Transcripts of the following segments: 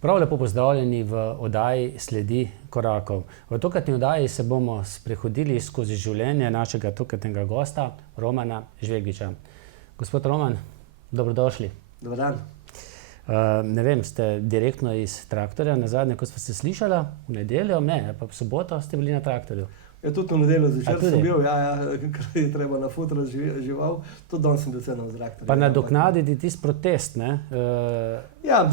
Prav lepo pozdravljeni v oddaji Sledi korakov. V tokratni oddaji se bomo sprehodili skozi življenje našega tokratnega gosta, Romana Žvegiča. Gospod Roman, dobrodošli. Dobar dan. Ne vem, ste direktno iz traktorja, nazadnje, ko smo se slišala, v nedeljo, pa v soboto ste bili na traktorju. Ja, tudi v nedeljo zvečer sem bil, ker je treba na futro žival, tudi danes sem bil celo v traktorju. Pa nadoknaditi tisti protest,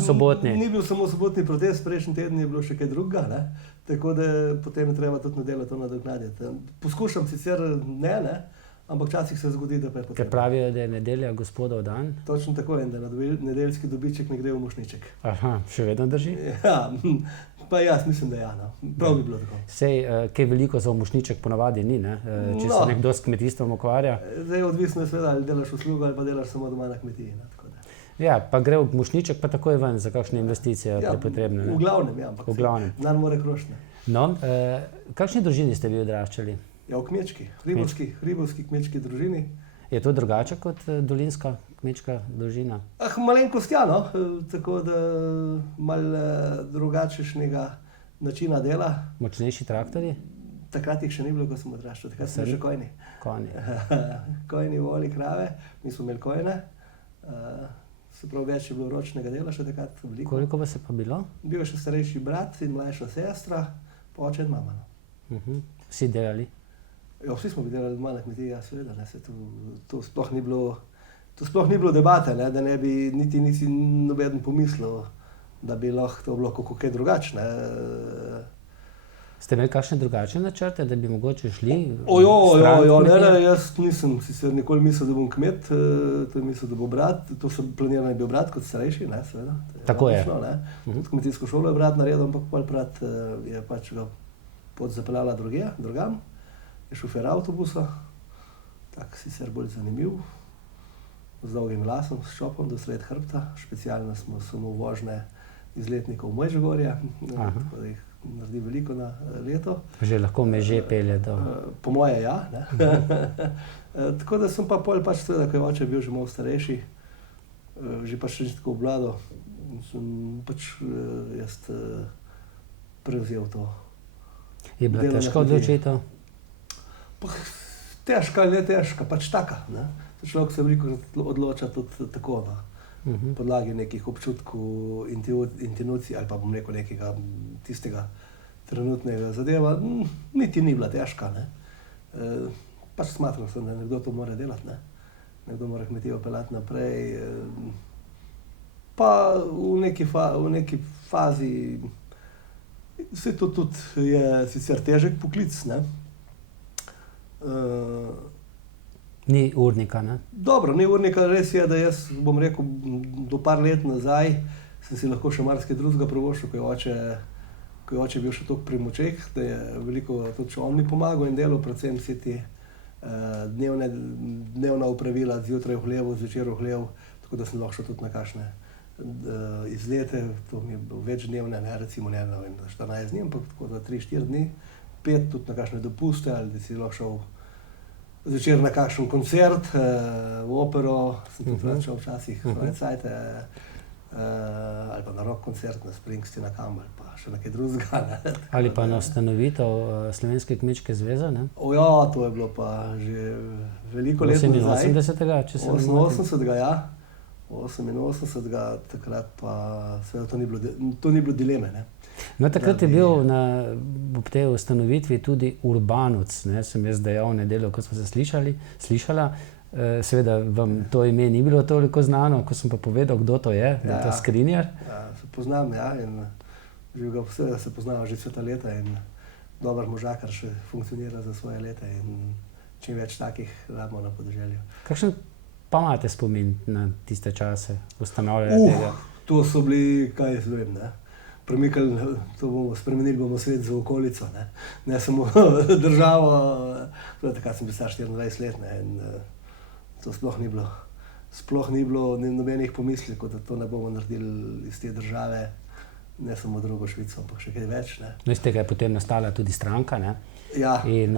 sobotni. Ni bil samo sobotni protest, prejšnji teden je bilo še kaj drugega, ne? Tako da potem je treba tudi nedeljo to nadoknaditi. Poskušam sicer ne, ampak včasih se zgodi, da pa je potrebno. Ker pravijo, da je nedelja gospodov dan. Točno tako, in da nedeljski dobiček ne gre v mošnjiček. Aha, še vedno drži? Ja, pa jaz mislim, da ja, no. Prav bi bilo tako. Sej, kaj veliko za mošnjiček ponavadi ni, ne? Če se nekdo s kmetijstvom ukvarja. Zdaj odvisno je seveda, ali delaš uslugo ali pa delaš samo doma na kmetiji, ne, tako da. Ja, pa gre v mošnjiček pa takoj ven za kakšne investicije potrebne, ne? V glavnem, ja, ampak denar mora krožiti. No, kakšni družini ste vi odraščali? Ja, v kmečki, hribovski kmečki družini. Je to drugače kot dolinska kmečka družina? Malenkost ja, no, tako da malo drugačnega načina dela. Močnejši traktorji? Takrat jih še ni bilo, ko sem odraščal, takrat smo še kojni. Kojni, voli, krave, mi smo imeli kojne. Se pravi, več je bilo ročnega dela še takrat veliko. Koliko vas je pa bilo? Bil je še starejši brat in mlajša sestra, pa oče in mama. Vsi delali? Ja, vsi smo bili delali doma na kmetiji, ja, seveda, ne, to sploh ni bilo debate, ne, da ne bi niti nobeden pomislil, da bi lahko to bilo kako kaj drugačne. Ste imeli kakšne drugačne načrte, da bi mogoče šli? Ne, jaz nisem sicer nikoli mislil, da bom kmet, to je mislil, da bo brat, to sem planiral, da je bil brat kot starejši, ne, seveda. Tako je. Tudi kmetijsko šolo je brat naredil, ampak pol brat je pač ga pot zapeljala drugam. Je šofer avtobusa, tak sicer bolj zanimiv, z dolgim lasom, s šopom do sred hrbta. Specialno smo samo vožnje izletnikov v Međugorje, tako da jih naredi veliko na leto. Že lahko me že pelje do... Po moje ja, ne. Tako da sem pa pol pač seveda, ko je oče bil že malo starejši, že pač še tako obvladal, sem pač jaz prevzel to. Je bila težka odločitev? Težka, ne težka, pač taka, ne. Človek se veliko odloča tudi tako, na podlagi nekih občutkov, intuicij ali pa bom rekel nekega tistega trenutnega zadeva, niti ni bila težka, ne. Pač smatral sem, da nekdo to mora delati, ne. Nekdo mora kmetijo peljati naprej, pa v neki fazi, saj to tudi je sicer težek poklic, ne. Ni urnika, ne? Dobro, ni urnika, res je, da jaz bom rekel, do par let nazaj sem si lahko še marsikaj drugega privoščil, ko je oče bil še toliko pri močeh, da je veliko tudi še on mi pomagal in delal, predvsem vsi ti dnevna opravila, zjutraj v hlevu, zvečer v hlev, tako da sem lahko šel tudi na kakšne izlete, to mi je bilo večdnevne, ne, recimo ne, 14 dni, ampak tako za 3-4 dni, 5 tudi na kakšne dopuste, ali da si lahko šel zvečer na kakšen koncert, v opero, sem tudi vračal včasih, cajte, ali pa na rock koncert, na Springsteen, na Campbell, pa še nekaj drugega, ne. Ali pa na ustanovitev Slovenske kmečke zveze, ne? Ja, to je bilo pa že veliko let nazaj. 88. če se ne motim. 88. ja. 88. takrat pa seveda to ni bilo dileme, ne. No, takrat je bil ob tej ustanovitvi tudi Urbanuc, ne, sem jaz dejal v nedeljo, ko smo se slišala. Seveda vam to ime ni bilo toliko znano, ko sem pa povedal, kdo to je, da je to skrinjar. Ja, se poznam, ja, in seveda se poznamo že cela leta in dober možakar še funkcionira za svoje leta in čim več takih rabimo na podeželju. Kakšen pa imate spomin na tiste čase ustanavljanja tega? To so bili, kaj jaz vem, ne. Spremenili bomo svet za okolico, ne samo državo, takrat sem bil star 24 let, ne, in to sploh ni bilo nobenih pomislekov, da to ne bomo naredili iz te države, ne samo drugo Švico, ampak še kaj več, ne. No, iz tega je potem nastala tudi stranka, ne? Ja. In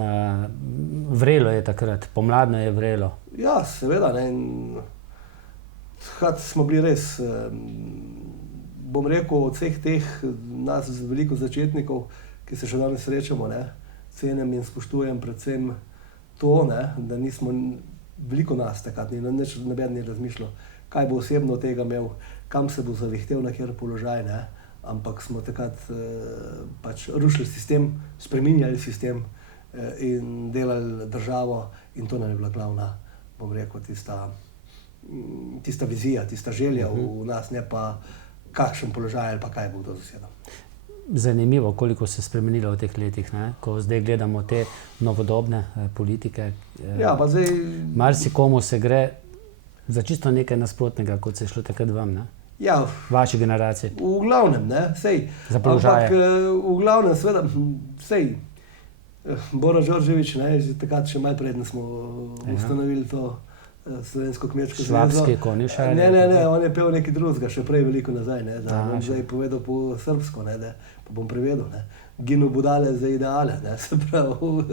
vrelo je takrat, pomladno je vrelo. Ja, seveda, ne, in takrat smo bili res bom rekel, od vseh teh nas veliko začetnikov, ki se še danes srečamo, ne, cenim in spoštujem predvsem to, ne, da nismo veliko nas takrat, noben ni razmišljal, kaj bo osebno tega imel, kam se bo zavihtel na kjer položaj, ne, ampak smo takrat pač rušili sistem, spreminjali sistem in delali državo in to nam je bila glavna, bom rekel, tista vizija, tista želja v nas, ne pa kakšen položaj ali pa kaj bo kdo zasedal. Zanimivo, koliko se je spremenilo v teh letih, ne? Ko zdaj gledamo te novodobne politike. Ja, pa zdaj... Marsikomu se gre za čisto nekaj nasprotnega, kot se je šlo takrat vam, ne? Ja, vaši generacije. V glavnem, ne, sej. Za položaje. Ampak v glavnem, seveda, sej, Bora Đorđević, ne, že takrat še malo predno smo ustanovili to slovensko kmečko zvezo. Švabski konjušar. Ne, on je pel nekaj drugega, še prej veliko nazaj, ne, da bom zdaj povedal po srbsko, ne, da pa bom prevedel, ne. Ginu budale za ideale, ne, se pravi,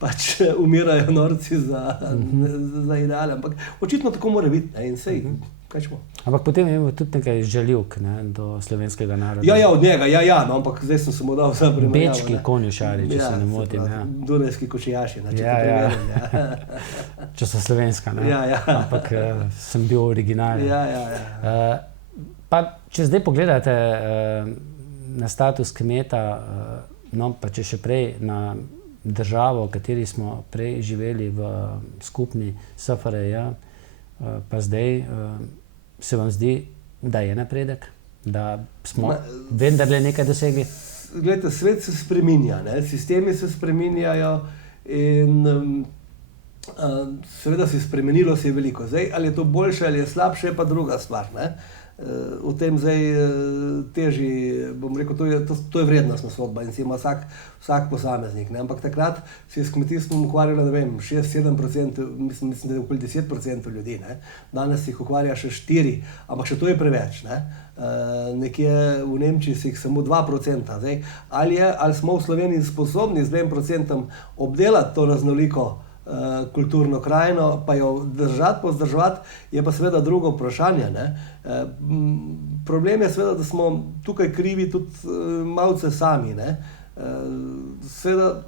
pač umirajo norci za ideale, ampak očitno tako mora biti, ne, in sej, kaj ćemo. Ampak potem imamo tudi nekaj žaljivk, ne, do slovenskega naroda. Ja, od njega, no, ampak zdaj sem se mu dal za primerjavo. Bečki konjušari, če se ne motim. Ja, Dunajski kočijaši, ne, če Ja. to preverim. Če so slovenska, ne. Ja. Ampak sem bil originalen. Ja. Pa če zdaj pogledate na status kmeta, no pa če še prej na državo, v kateri smo prej živeli v skupni SFRJ, pa zdaj se vam zdi, da je napredek, da smo vendarle nekaj dosegli? Glejte, svet se spreminja, ne? Sistemi se spreminjajo in seveda se je spremenilo se je veliko. Zdaj, ali je to boljše ali je slabše, je pa druga stvar, ne? V tem zdaj teži, bom rekel, to je vrednostna sodba in si ima vsak posameznik, ne? Ampak takrat se je s kmetijstvom ukvarjalo, ne vem, 6-7%, mislim, da je okoli 10% ljudi, ne? Danes se jih ukvarja še 4%, ampak še to je preveč, ne? Nekje v Nemčiji se jih samo 2%. Zdaj, ali smo v Sloveniji sposobni z 2% obdelati to raznoliko kulturno krajino, pa jo vzdrževati, je pa seveda drugo vprašanje, ne. Problem je seveda, da smo tukaj krivi tudi malce sami, ne. Seveda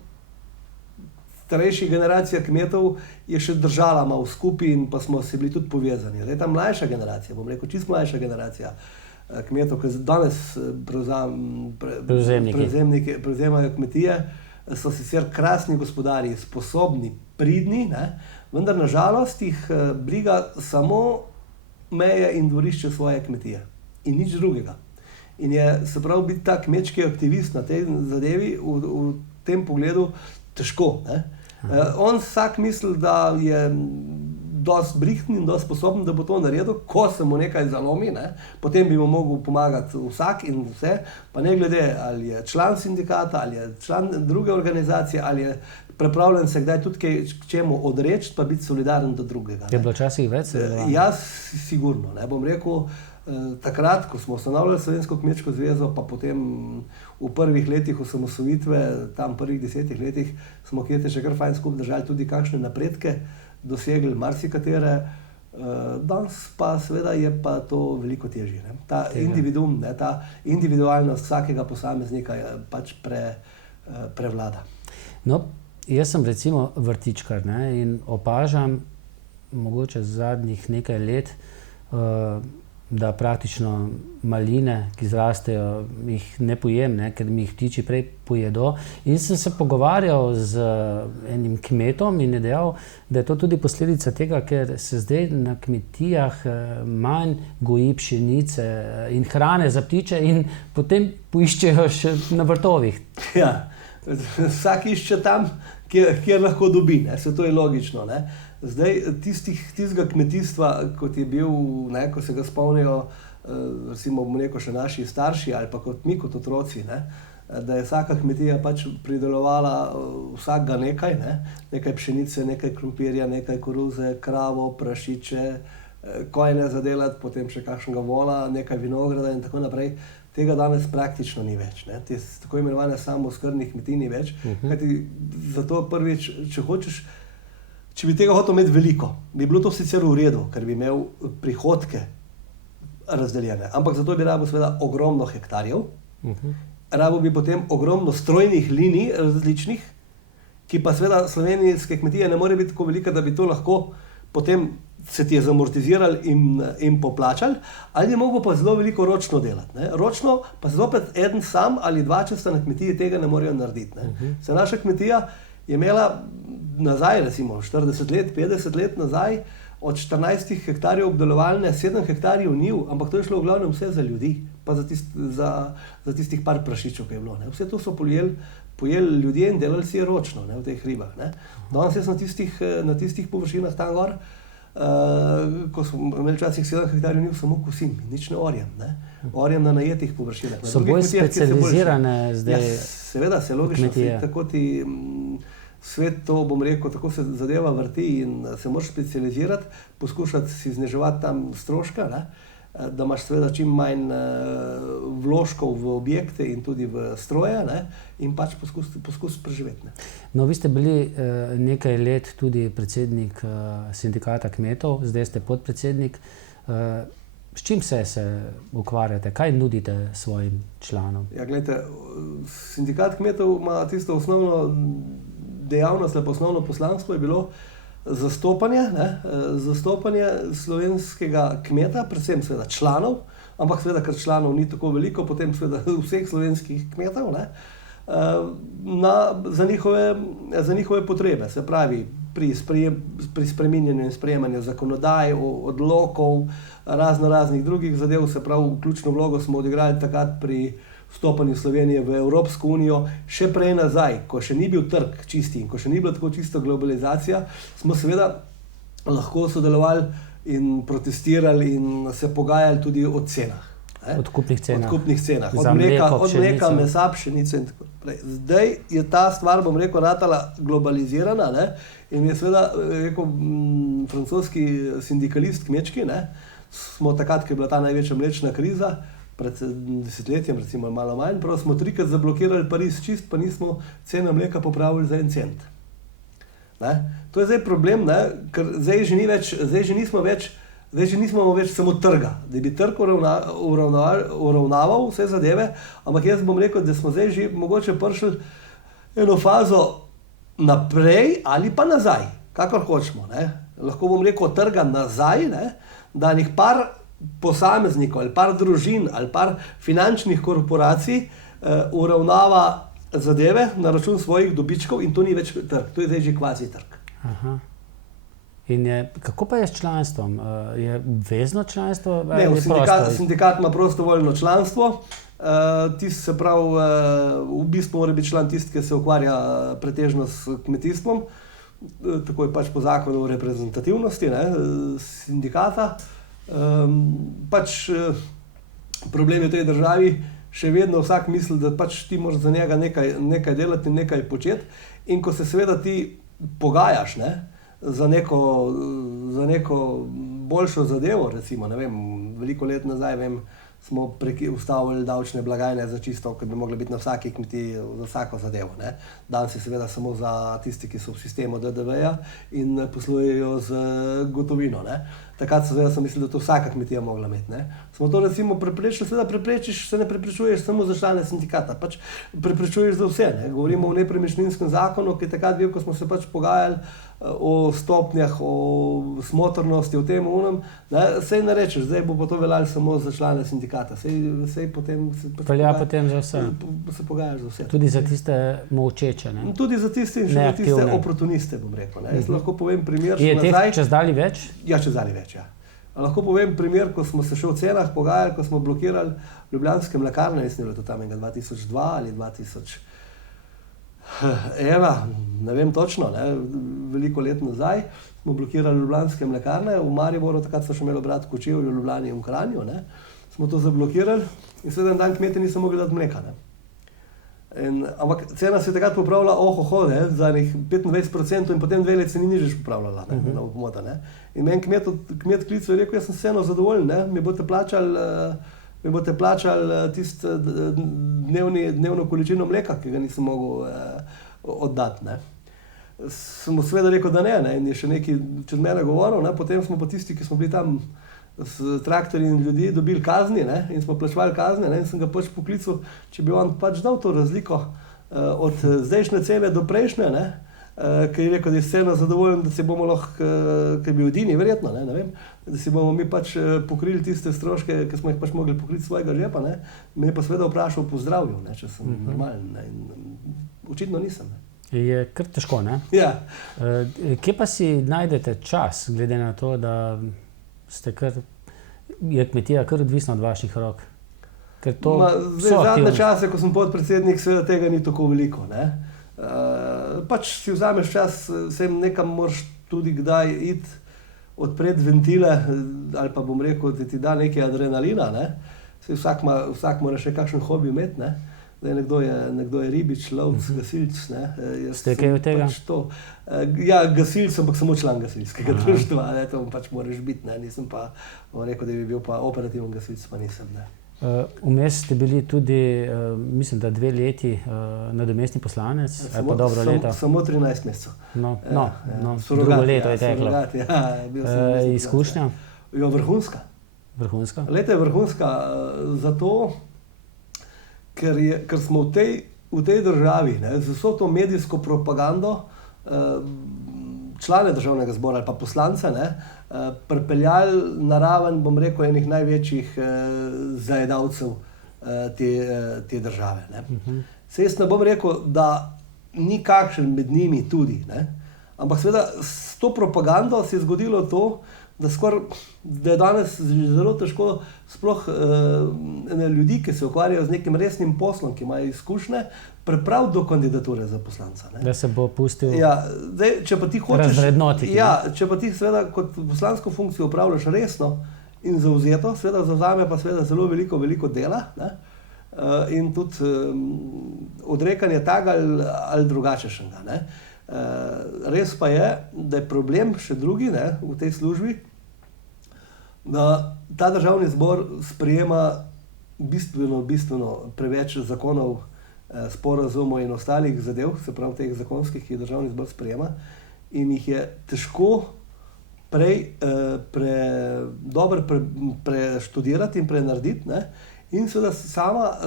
starejša generacija kmetov je še držala malo skupaj in pa smo se bili tudi povezani. Zdaj ta mlajša generacija, bom rekel čisto mlajša generacija kmetov, ki danes prevzemajo kmetije, so sicer krasni gospodarji, sposobni, pridni, ne? Vendar na žalost jih briga samo meje in dvorišče svoje kmetije in nič drugega. In je, se pravi, biti ta kmečki aktivist na tej zadevi v tem pogledu težko, ne? On vsak misli, da je dosti brihten in dosti sposoben, da bo to naredil, ko se mu nekaj zalomi, ne? Potem bi mu mogel pomagati vsak in vse, pa ne glede, ali je član sindikata, ali je član druge organizacije, ali je pripravljen se kdaj tudi k čemu odreči, pa biti solidaren do drugega. Je bilo včasih več? Jaz sigurno, ne, bom rekel, takrat, ko smo ustanovili Slovensko kmečko zvezo, pa potem v prvih letih osamosvojitve, tam prvih 10 letih, smo kmetje še kar fajn skupaj držali tudi kakšne napredke, dosegli marsikatere, danes pa seveda je pa to veliko težje, ne. Ta individuum, ne, ta individualnost vsakega posameznika je pač prevlada. No, jaz sem recimo vrtičkar, ne, in opažam mogoče zadnjih nekaj let, da praktično maline, ki zrastejo, jih ne pojem, ne, ker mi jih ptiči prej pojedo. In sem se pogovarjal z enim kmetom in je dejal, da je to tudi posledica tega, ker se zdaj na kmetijah manj goji pšenice in hrane za ptiče in potem poiščejo še na vrtovih. Ja, vsak išče tam, kjer lahko dobi, ne, se to je logično, ne. Zdaj, tistega kmetijstva, kot je bil, ne, ko se ga spomnijo, recimo, bomo rekel, še naši starši ali pa kot mi, kot otroci, ne, da je vsaka kmetija pač pridelovala vsakega nekaj, ne, nekaj pšenice, nekaj krompirja, nekaj koruze, kravo, prašiče, kojne zadelati, potem še kakšnega vola, nekaj vinograda in tako naprej. Tega danes praktično ni več, ne, te tako imenovane samooskrbnih kmetij ni več, kajti zato prvič, če bi tega hotel imeti veliko, bi bilo to sicer v redu, ker bi imel prihodke razdeljene. Ampak zato bi rabo seveda ogromno hektarjev, rabo bi potem ogromno strojnih linij različnih, ki pa seveda slovenijske kmetije ne more biti tako velika, da bi to lahko potem se ti je zamortizirali in poplačali, ali je mogel pa zelo veliko ročno delati. Ne? Ročno pa zopet eden sam ali dva, če sta na kmetiji, tega ne morejo narediti. Ne? Se naša kmetija je imela nazaj, recimo 40 let, 50 let nazaj, od 14 hektarjev obdelovalne, 7 hektarjev njiv, ampak to je šlo v glavnem vse za ljudi, pa za tistih par prašičev, ki je bilo. Ne? Vse to so pojeli ljudje in delali si je ročno, ne, v teh ribah. Ne. Danes jaz na tistih površinah tam gor, ko smo imeli včasih 7 hektarjev njiv, samo kosim, nič ne orjem. Ne. Orjem na najetih površinah. So bolj specializirane zdaj ja, seveda, se logično, tako ti svet to, bom rekel, tako se zadeva vrti in se moraš specializirati, poskušati si zniževati tam stroška, ne. Da imaš seveda čim manj vložkov v objekte in tudi v stroje, ne, in pač poskus preživeti. Ne. No, vi ste bili nekaj let tudi predsednik sindikata kmetov, zdaj ste podpredsednik. S čim se ukvarjate? Kaj nudite svojim članom? Ja, gledajte, sindikat kmetov ima tisto osnovno dejavnost, osnovno poslanstvo je bilo zastopanje slovenskega kmeta, predvsem seveda članov, ampak seveda, ker članov ni tako veliko, potem seveda vseh slovenskih kmetov, ne, za njihove potrebe, se pravi pri spreminjanju in sprejemanju zakonodaj, odlokov, raznih drugih zadev, se pravi, ključno vlogo smo odigrali takrat pri vstopanju Slovenije v Evropsko unijo, še prej nazaj, ko še ni bil trg čisti in ko še ni bila tako čista globalizacija, smo seveda lahko sodelovali in protestirali in se pogajali tudi o cenah. Odkupnih cenah. Od mleka, mesa, pšenice in tako naprej. Zdaj je ta stvar, bom rekel, ratala globalizirana, ne? In je seveda, rekel, francoski sindikalist kmečki, ne? Smo takrat, ko je bila ta največja mlečna kriza, pred desetletjem, recimo malo manj, prav smo 3krat zablokirali Pariz čist, pa nismo cene mleka popravili za 1 cent. Ne? To je zdaj problem, ne? Ker zdaj že nismo več samo trga, da bi trg uravnaval vse zadeve, ampak jaz bom rekel, da smo zdaj že mogoče prišli eno fazo naprej ali pa nazaj, kakor hočemo. Ne? Lahko bom rekel trga nazaj, ne? Da njih par posameznikov ali par družin ali par finančnih korporacij uravnava zadeve na račun svojih dobičkov in to ni več trg, to je zdaj že kvazi trg. Aha. In kako pa je s članstvom? Je obvezno članstvo? Ne, sindikat ima prostovoljno članstvo, se pravi, v bistvu mora biti član tisti, ki se ukvarja pretežno s kmetijstvom, tako je pač po zakonu o reprezentativnosti, ne, sindikata. Pač problem je v tej državi, še vedno vsak misli, da pač ti moraš za njega nekaj delati in nekaj početi, in ko se seveda ti pogajaš, ne, za neko boljšo zadevo, recimo, ne vem, veliko let nazaj, smo ustavili davčne blagajne za čisto, ki bi mogli biti na vsaki kmetiji za vsako zadevo. Ne. Danes je seveda samo za tisti, ki so v sistemu DDV-ja in poslujejo z gotovino. Ne. Takrat sem mislil, da to vsaka kmetija mogla imeti. Ne. Smo to recimo preprečili, seveda se ne preprečuješ samo za člane sindikata, pač preprečuješ za vse. Ne. Govorimo o nepremičninskem zakonu, ki je takrat bil, ko smo se pač pogajali o stopnjah, o smotrnosti, o tem unem. Sej ne rečeš, zdaj bo pa to veljalo samo za člane sindikata. Sej potem velja potem za vse. Se pogajaš za vse. Tudi za tiste molčeče, ne? Tudi za tiste in še za tiste oportuniste, bom rekel. Jaz lahko povem primer. Je teh čezdalje več? Ja, čezdalje več, ja. Lahko povem primer, ko smo se še v cenah pogajali, ko smo blokirali Ljubljanske mlekarne, mislim, da je to tam 2002 ali 2001, ne vem točno, ne, veliko let nazaj, smo blokirali Ljubljanske mlekarne, v Mariboru, takrat so še imeli obrat Kočevju, v Ljubljani in v Kranju, ne, smo to zablokirali in seveda en dan kmetje niso mogli dati mleka, ne. Ampak cena se je takrat popravila za nekih 25% in potem 2 let se ni nič popravljala, ne, na pomota, ne. In meni kmet klical in rekel, jaz sem vseeno zadovoljen, ne, mi boste plačali tisto dnevno količino mleka, ki ga nisem mogel oddati, ne. Sem mu seveda rekel, da ne, in je še nekaj čez mene govoril, ne, potem smo pa tisti, ki smo bili tam s traktorji in ljudi dobili kazni, ne, in smo plačevali kazni, ne, in sem ga pač poklical, če bi on pač dal to razliko od zdajšnje cene do prejšnje, ne, ker je rekel, da je vseeno zadovoljen, da se bomo lahko, ker bi edini, verjetno, ne vem, da si bomo mi pač pokrili tiste stroške, ki smo jih pač mogli pokriti svojega žepa, ne, me je pa seveda vprašal po zdravju, ne, če sem normalen, ne, in očitno nisem, ne. Je kar težko, ne? Ja. Kje pa si najdete čas, glede na to, da je kmetija kar odvisna od vaših rok? Ker to zadnje čase, ko sem podpredsednik, seveda tega ni tako veliko, ne. Pač si vzameš čas, sem nekam moraš tudi kdaj iti, odpreti ventile, ali pa bom rekel, da ti da nekaj adrenalina, ne. Vsak mora še kakšen hobi imeti, ne. Nekdo je ribič, lovc, gasilc, ne. Ste kaj od tega? Pač to. Ja, gasilc, ampak samo član gasilskega društva, ne, to pač moraš biti, ne, nisem pa, bom rekel, da bi bil pa operativen gasilc, pa nisem, ne. Vmes ste bili tudi, mislim, da 2 leti nadomestni poslanec, ali pa dobro leto? Samo 13 mesecev. Drugo leto je teklo. Surogat, ja, bil sem izkušnja? Jo, vrhunska. Vrhunska? Leta je vrhunska zato, ker smo v tej državi, ne, z vso to medijsko propagando člane državnega zbora ali pa poslance, ne, pripeljali na raven, bom rekel, enih največjih zajedavcev te države, ne. Saj jaz ne bom rekel, da ni kakšen med njimi tudi, ne, ampak seveda s to propagando se je zgodilo to, da je danes zelo težko sploh ljudi, ki se ukvarjajo z nekim resnim poslom, ki imajo izkušnje, pripraviti do kandidature za poslanca, ne. Da se bo pustil če pa ti hočeš razvrednotiti. Ja, če pa ti seveda kot poslansko funkcijo opravljaš resno in zavzeto, seveda zavzame pa seveda zelo veliko dela, ne, in tudi odrekanje tega ali drugačnega, ne. Res pa je, da je problem še drugi, ne, v tej službi, da ta državni zbor sprejema bistveno preveč zakonov, sporazumov in ostalih zadev, se pravi teh zakonskih, ki jih državni zbor sprejema, in jih je težko dobro preštudirati in prenarediti, ne. In seveda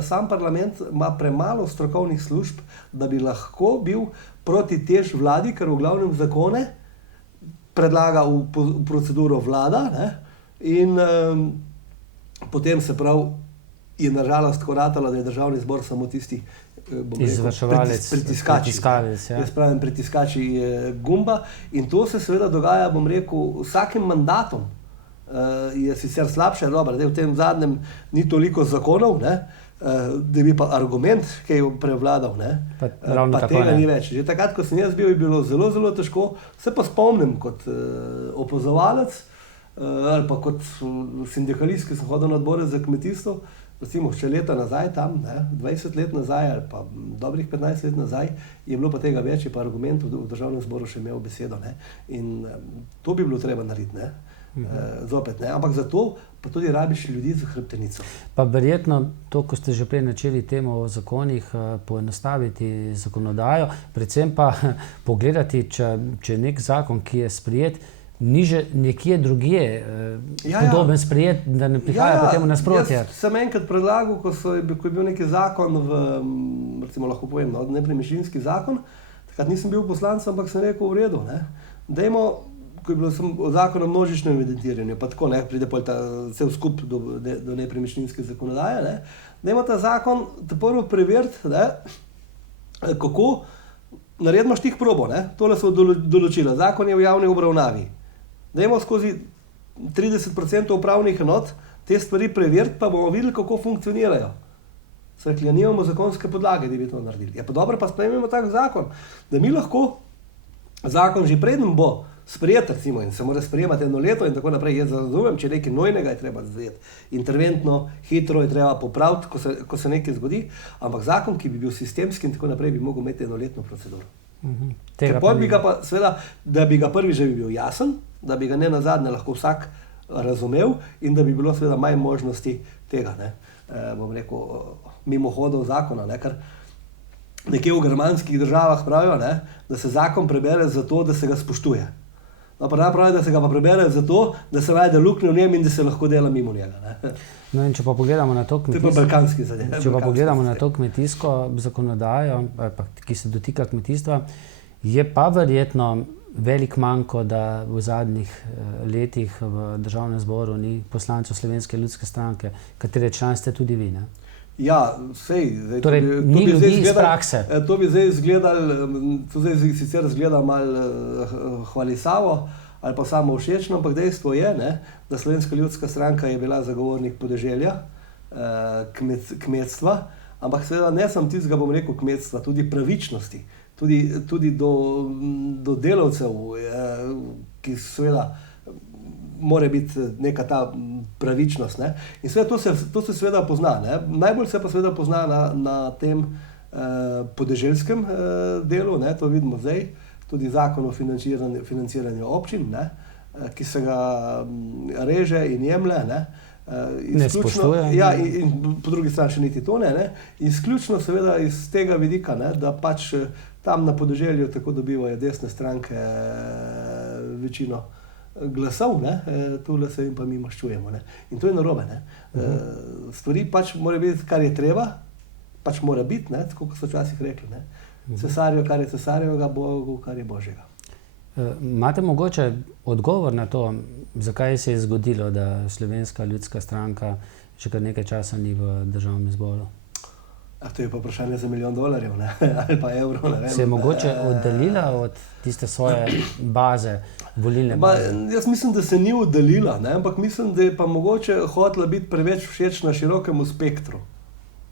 sam parlament ima premalo strokovnih služb, da bi lahko bil proti tež vladi, ker v glavnem zakone predlaga v proceduro vlada, ne, in potem se pravi je nažalost tako ratalo, da je državni zbor samo tisti, izvrševalec, pritiskači, jaz pravim pritiskači gumba, in to se seveda dogaja, bom rekel, vsakim mandatom. Je sicer slabše, dobro, v tem zadnjem ni toliko zakonov, ne, da bi pa argument, ki je prevladal, ne, pa tega ni več. Že takrat, ko sem jaz bil, je bilo zelo težko, se pa spomnim kot opazovalec ali pa kot sindikalist, ki sem hodil na odbore za kmetijstvo, recimo še leta nazaj tam, ne, 20 let nazaj ali pa dobrih 15 let nazaj, je bilo pa tega več, je pa argument v državnem zboru še imel besedo, ne, in to bi bilo treba narediti, ne. Zopet, ne? Ampak zato pa tudi rabiš ljudi za hrbtenico. Pa verjetno to, ko ste že prej načeli temo o zakonih, poenostaviti zakonodajo, predvsem pa pogledati, če nek zakon, ki je sprejet, ni že nekje drugje podoben sprejet, da ne prihaja potem v nasprotje. Jaz sem enkrat predlagal, ko je bil neki zakon recimo lahko povem, nepremičninski zakon, takrat nisem bil poslanec, ampak sem rekel v redu, ne, dajmo, ko je bilo zakon o množičnem evidentiranju, pa tako, ne, pride pa cel skup do nepremičninske zakonodaje, ne, dajmo ta zakon prvo preveriti, ne, kako naredimo štih probo, ne, tole so določila, zakon je v javni obravnavi, dajmo skozi 30% upravnih enot te stvari preveriti, pa bomo videli, kako funkcionirajo. So rekli, nimamo zakonske podlage, da bi to naredili. Ja, pa dobro, pa sprejmemo tak zakon, da mi lahko zakon že preden bo sprejet, recimo, in se mora sprejemati 1 leto in tako naprej, jaz razumem, če nekaj nujnega je treba zvedeti, interventno, hitro je treba popraviti, ko se nekaj zgodi, ampak zakon, ki bi bil sistemski in tako naprej, bi mogel imeti 1-letno proceduro. Bi ga pa, seveda, da bi ga prvi že bil jasen, da bi ga ne nazadnje lahko vsak razumel in da bi bilo seveda manj možnosti tega, ne, bom rekel, mimohodov zakona, ne, ker nekje v germanskih državah pravijo, ne, da se zakon prebere zato, da se ga spoštuje. No, pa pravi, da se ga pa prebere zato, da se najde luknje v njem in da se lahko dela mimo njega. Ne? No, in če pa pogledamo na to To je pa balkanski zadeva. Če pa pogledamo na to kmetijsko zakonodajo, ki se dotika kmetijstva, je pa verjetno velik manko, da v zadnjih letih v Državnem zboru ni poslancev Slovenske ljudske stranke, katere član ste tudi vi, ne? Ja, sej. Torej, ni ljudi iz prakse. To bi zdaj sicer izgleda malo hvalisavo ali pa samo všečno, ampak dejstvo je, ne, da Slovenska ljudska stranka je bila zagovornik podeželja, kmetstva, ampak seveda ne samo tistega, bom rekel, kmetstva, tudi pravičnosti, tudi do delavcev, ki seveda mora biti neka ta pravičnost. Ne? In seveda to se seveda pozna. Ne? Najbolj se pa seveda pozna na tem podeželskem delu, ne? To vidimo zdaj, tudi zakon o financiranju občin, ne? Ki se ga reže in jemlje. Ne spoštuje. Ja, in po drugi strani še niti to ne. Izključno seveda iz tega vidika, ne? Da pač tam na podeželju tako dobivajo desne stranke večino glasov, tule se jim pa mi maščujemo. Ne? In to je narobe. Stvari pač mora biti, kar je treba, pač mora biti, ne? Tako kot so včasih rekli. Ne? Cesarju, kar je cesarjevega, Bogu, kar je Božjega. Imate mogoče odgovor na to, zakaj se je zgodilo, da Slovenska ljudska stranka še kar nekaj časa ni v Državnem zboru? To je pa vprašanje za $1 milijon, ne? Ali pa evrov. Ne vem. Se je mogoče oddaljila od tiste svoje baze, volilne baze? Jaz mislim, da se ni oddaljila, ne? Ampak mislim, da je pa mogoče hotela biti preveč všeč na širokemu spektru.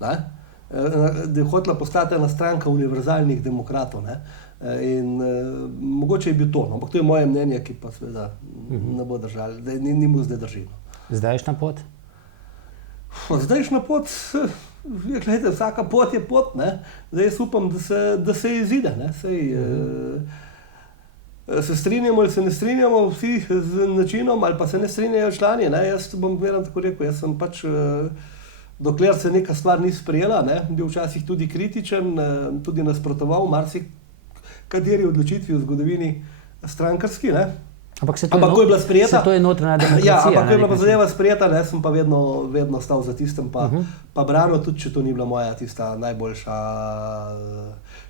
Ne? Da je hotela postati ena stranka univerzalnih demokratov. Ne? In mogoče je bil to, ampak to je moje mnenje, ki pa seveda ne bo držalo, da ni mu zdaj držino. Zdajšnja pot? Zdajšnja pot, gledajte, vsaka pot je pot, ne? Zdaj jaz upam, da se izide, ne? Se strinjamo ali se ne strinjamo vsi z načinom, ali pa se ne strinjajo člani, ne? Jaz bom vedno tako rekel, jaz sem pač, dokler se neka stvar ni sprejela, ne? Bil včasih tudi kritičen, tudi nasprotoval marsikateri odločitvi v zgodovini strankarski, ne? Ampak ko je bila sprejeta, to je notranja demokracija. Ja, ampak ko je bila pa zadeva sprejeta, ne, sem pa vedno stal za tistem, pa branil, tudi če to ni bila moja tista najboljša.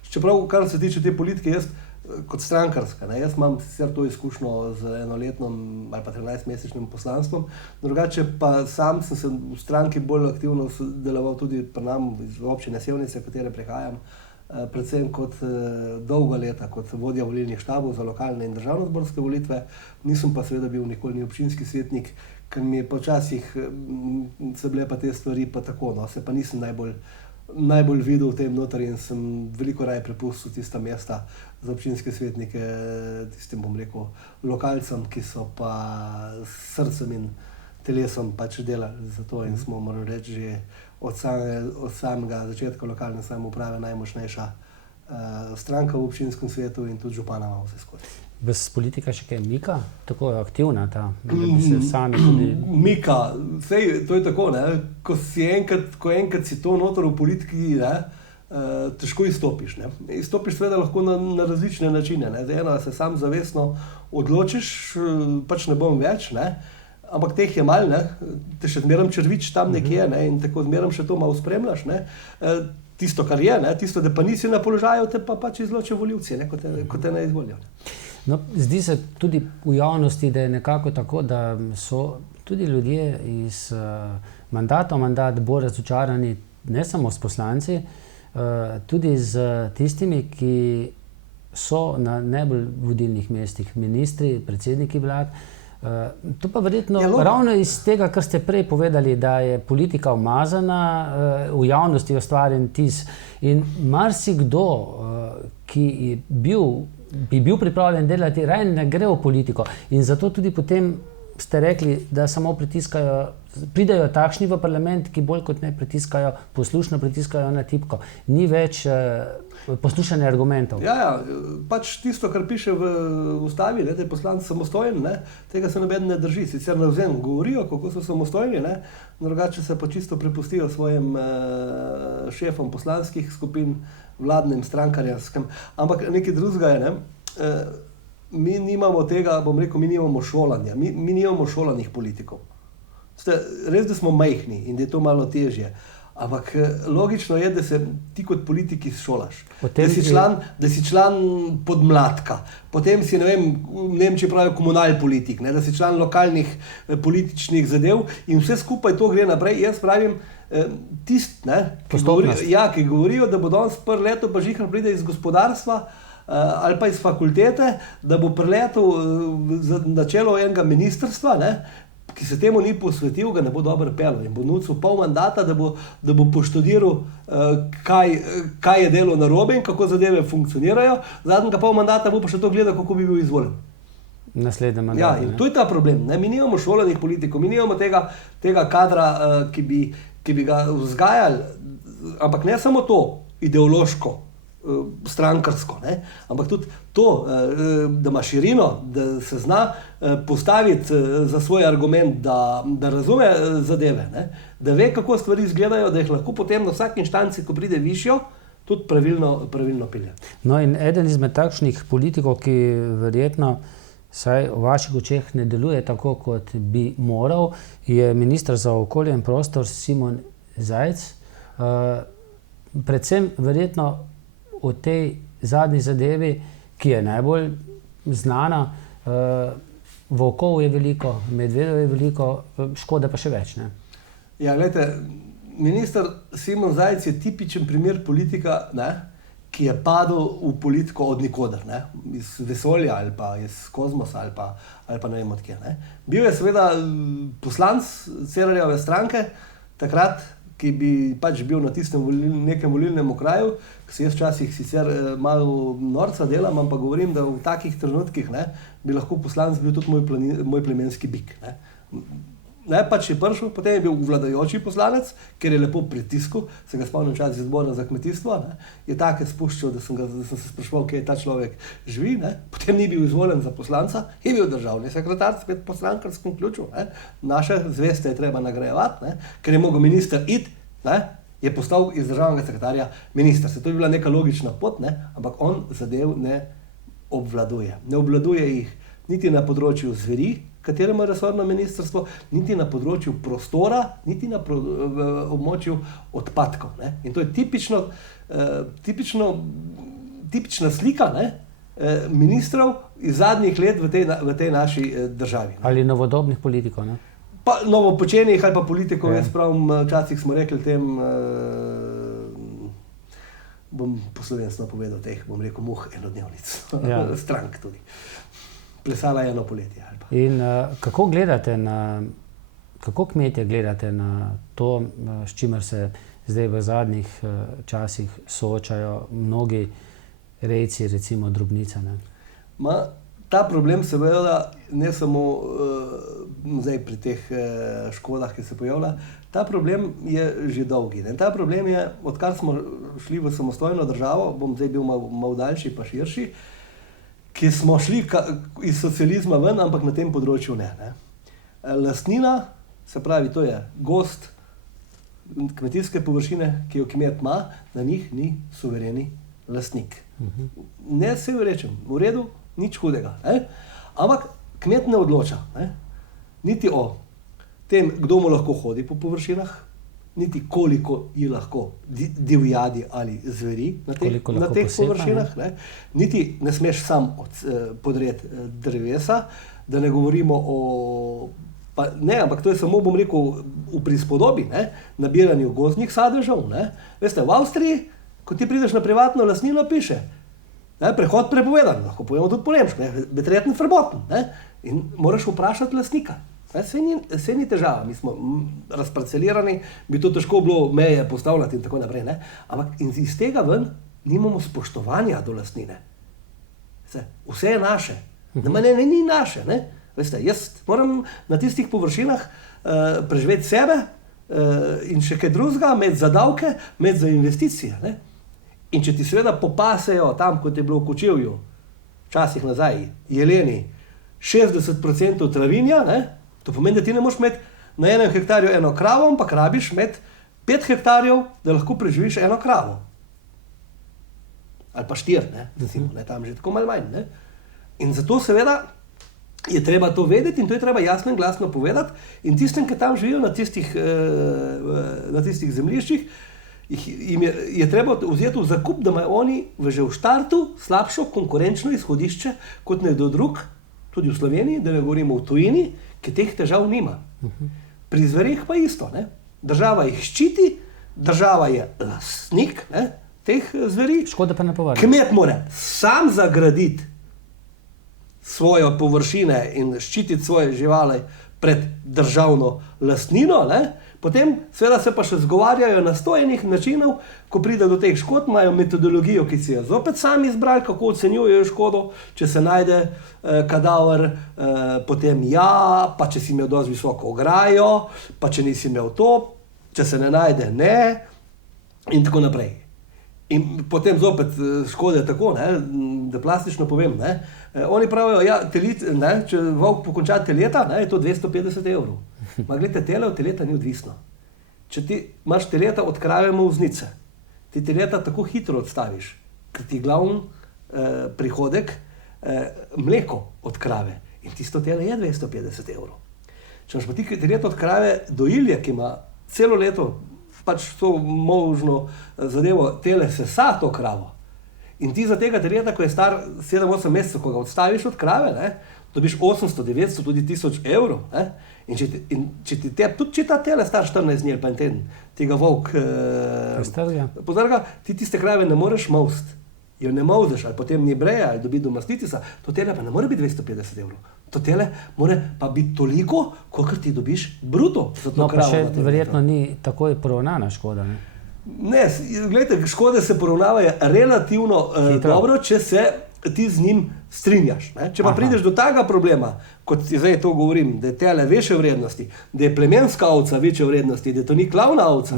Čeprav, kar se tiče te politike, jaz kot strankarska, ne, jaz imam sicer to izkušnjo z enoletnim ali pa 13-mesečnim poslanstvom, drugače pa sam sem se v stranki bolj aktivno deloval tudi pri nam iz občine Sevnice, katere prihajam, predvsem kot dolga leta, kot vodja volilnih štabov za lokalne in državnozborske volitve. Nisem pa seveda bil nikoli ni občinski svetnik, ker mi je pa včasih se bile pa te stvari pa tako, no, se pa nisem najbolj videl v tem noter in sem veliko raje prepustil tista mesta za občinske svetnike, tistim, bom rekel, lokalcem, ki so pa s srcem in telesom pač delali za to in smo, moram reči, že od samega začetka lokalne samouprave najmočnejša stranka v občinskem svetu in tudi župana imamo vse skozi. Vas politika še kaj mika? Tako je aktivna ta, da bi se sami tudi... Mika, sej, to je tako, ne? Ko enkrat si to notor v politiki, ne? Težko izstopiš. Ne? Izstopiš seveda lahko na različne načine. Ne? Zdaj, eno, se sam zavestno odločiš, pač ne bom več, ne? Ampak teh je malo, ne? Te še zmeram črvič tam nekje, ne? In tako zmeram še to malo spremljaš. Ne? Tisto, kar je, ne? Tisto, da pa nisi na položaju, te pa pač izločijo volivci, ne? Ko te ne izvolijo. No, zdi se tudi v javnosti, da je nekako tako, da so tudi ljudje iz mandata v mandat bolj razočarani, ne samo s poslanci, tudi z tistimi, ki so na najbolj vodilnih mestih, ministri, predsedniki vlad. To pa verjetno ravno iz tega, kar ste prej povedali, da je politika umazana, v javnosti je ustvarjen vtis in marsikdo, ki bi bil pripravljen delati, raje ne gre v politiko in zato tudi potem ste rekli, da samo pridejo takšni v parlament, ki bolj kot ne poslušno pritiskajo na tipko. Ni več poslušanja argumentov. Ja, pač tisto, kar piše v ustavi, da je poslanec samostojen, ne, tega se noben ne drži. Sicer navzem govorijo, kako so samostojni, ne, drugače se pa čisto prepustijo svojim šefom poslanskih skupin, vladnim, strankarjarskim. Ampak nekaj drugega je, ne. mi nimamo tega, bom rekel, mi nimamo šolanja, mi nimamo šolanih politikov. Res, da smo majhni in da je to malo težje, ampak logično je, da se ti kot politiki šolaš. Da si član podmladka, potem si, ne vem, v Nemčiji pravijo komunalpolitik, da si član lokalnih političnih zadev in vse skupaj to gre naprej. Jaz pravim, ki govorijo, da bo danes prvo leto pa žihar pride iz gospodarstva ali pa iz fakultete, da bo preletel na čelo enega ministrstva, ki se temu ni posvetil, ga ne bo dobro pelil in bo nucil pol mandata, da bo poštudiral, kaj je delo narobe in kako zadeve funkcionirajo, zadnjega pol mandata bo pa še to gledal, kako bi bil izvoljen. Naslednji mandat. Ja, in to je ta problem. Mi nimamo šolanih politikov, mi nimamo tega kadra, ki bi ga vzgajali, ampak ne samo to ideološko, strankarsko, ampak tudi to, da ima širino, da se zna postaviti za svoj argument, da razume zadeve, da ve, kako stvari izgledajo, da jih lahko potem na vsak inštanci, ko pride višjo, tudi pravilno pelje. No in eden izmed takšnih politikov, ki verjetno saj v vaših očeh ne deluje tako, kot bi moral, je minister za okolje in prostor Simon Zajc. Predvsem verjetno o tej zadnji zadevi, ki je najbolj znana, volkov je veliko, medvedov je veliko, škode pa še več, ne? Ja, gledajte, minister Simon Zajc je tipičen primer politika, ki je padel v politiko od nikoder, iz vesolja ali pa iz kozmosa ali pa ne vem odkje. Bil je seveda poslanec Cerarjeve stranke, takrat, ki bi pač bil na tistem nekem volilnem okraju, ki se jaz včasih sicer malo norca delam, ampak govorim, da v takih trenutkih bi lahko poslanec bil tudi moj plemenski bik. Pač je prišel, potem je bil vladajoči poslanec, ker je lepo pritisku, se ga spomnim čas iz Odbora za kmetijstvo, je take spuščal, da sem se spraševal, kje je ta človek živi, potem ni bil izvoljen za poslanca, je bil državni sekretar, spet po strankarskem ključu, naše zveste je treba nagrajevati, ker je mogel minister iti, je postal iz državnega sekretarja minister. Se to je bila neka logična pot, ampak on zadev ne obvladuje. Ne obvladuje jih niti na področju zveri, kateremu je resorno ministrstvo, niti na področju prostora, niti na območju odpadkov. In to je tipična slika ministrov iz zadnjih let v tej naši državi. Ali novodobnih politikov, ne? Pa novopočenih ali pa politikov, jaz pravim, včasih smo rekli tem, bom po slovensko povedal teh, bom rekel, muh enodnevnic, strank tudi. Plesala je eno poletje. In kako kmetje gledate na to, s čimer se zdaj v zadnjih časih soočajo mnogi rejci, recimo drobnica? Ta problem seveda ne samo zdaj pri teh škodah, ki se pojavlja, ta problem je že dolgi. Ta problem je, odkar smo šli v samostojno državo, bom zdaj bil malo daljši pa širši, ki smo šli iz socializma ven, ampak na tem področju ne. Lastnina, se pravi, to je gozd, kmetijske površine, ki jo kmet ima, na njih ni suvereni lastnik. Ne se rečem, v redu, nič hudega. Ampak kmet ne odloča, niti o tem, kdo mu lahko hodi po površinah, niti koliko je lahko divjadi ali zveri na teh površinah, niti ne smeš sam podreti drevesa, da ne govorimo ampak to je samo, bom rekel, v prispodobi, nabiranju gozdnih sadežev. Veste, v Avstriji, ko ti prideš na privatno lastnino, piše, prehod prepovedan, lahko povemo tudi po nemško, betreten verboten, in moraš vprašati lastnika. Vse ni težava, mi smo razparcelirani, bi to težko bilo meje postavljati in tako naprej, ampak iz tega ven nimamo spoštovanja do lastnine. Vse je naše, ni naše. Veste, jaz moram na tistih površinah preživeti sebe in še kaj drugega, imeti za davke, imeti za investicije. In če ti seveda popasejo tam, kot je bilo v Kočevju, včasih nazaj, jeleni, 60% travinja, to pomeni, da ti ne moš imeti na 1 hektarju eno kravo, ampak rabiš imeti 5 hektarjev, da lahko preživiš eno kravo. Ali pa 4, recimo, tam že tako malo manj. In zato seveda je treba to vedeti in to je treba jasno in glasno povedati. In tistem, ki tam živijo na tistih zemljiščih, jim je treba vzeti v zakup, da imajo oni že v štartu slabšo konkurenčno izhodišče kot nekdo drug, tudi v Sloveniji, da ne govorimo v tujini, ki teh težav nima. Pri zverih pa isto. Ne? Država jih ščiti, država je lastnik, ne, teh zveri. Škoda pa ne povrne. Kmet mora sam zagraditi svoje površine in ščititi svoje živali pred državno lastnino, ne? Potem seveda se pa še zgovarjajo na 100 enih načinov, ko pride do teh škod, imajo metodologijo, ki si jo zopet sami izbrali, kako ocenjujejo škodo, če se najde kadaver, potem pa če si imel dosti visoko ograjo, pa če nisi imel to, če se ne najde, ne, in tako naprej. In potem zopet škode tako, ne, da plastično povem, ne, oni pravijo, če volk pokonča teleta, ne, je to 250 evrov. Ma gledajte, tele od teleta ni odvisno. Če ti imaš teleta od krave molznice, ti teleta tako hitro odstaviš, ker ti glavni prihodek mleko od krave in tisto tele je 250 evrov. Če imaš pa ti teleta od krave dojilje, ki ima celo leto pač to možno zadevo, tele sesa to kravo. In ti za tega teleta, ko je star 7-8 mesecev, ko ga odstaviš od krave, ne, dobiš 800, 900, tudi 1000 evrov. Ne? In če ti ta tele star 14 dni ali pa en teden, tega volk pozdrga, ti tiste krave ne moreš molst. Jo ne molzeš, ali potem ni breja, ali dobi domastitisa, to tele pa ne more biti 250 evrov. To tele more pa biti toliko, kolikor ti dobiš bruto. No, pa še verjetno ni takoj poravnana škoda, ne? Ne, gledajte, škode se poravnavajo relativno dobro, če se ti z njim strinjaš. Ne? Če pa prideš do tega problema, kot zdaj to govorim, da je tele večje vrednosti, da je plemenska ovca večje vrednosti, da to ni glavna ovca,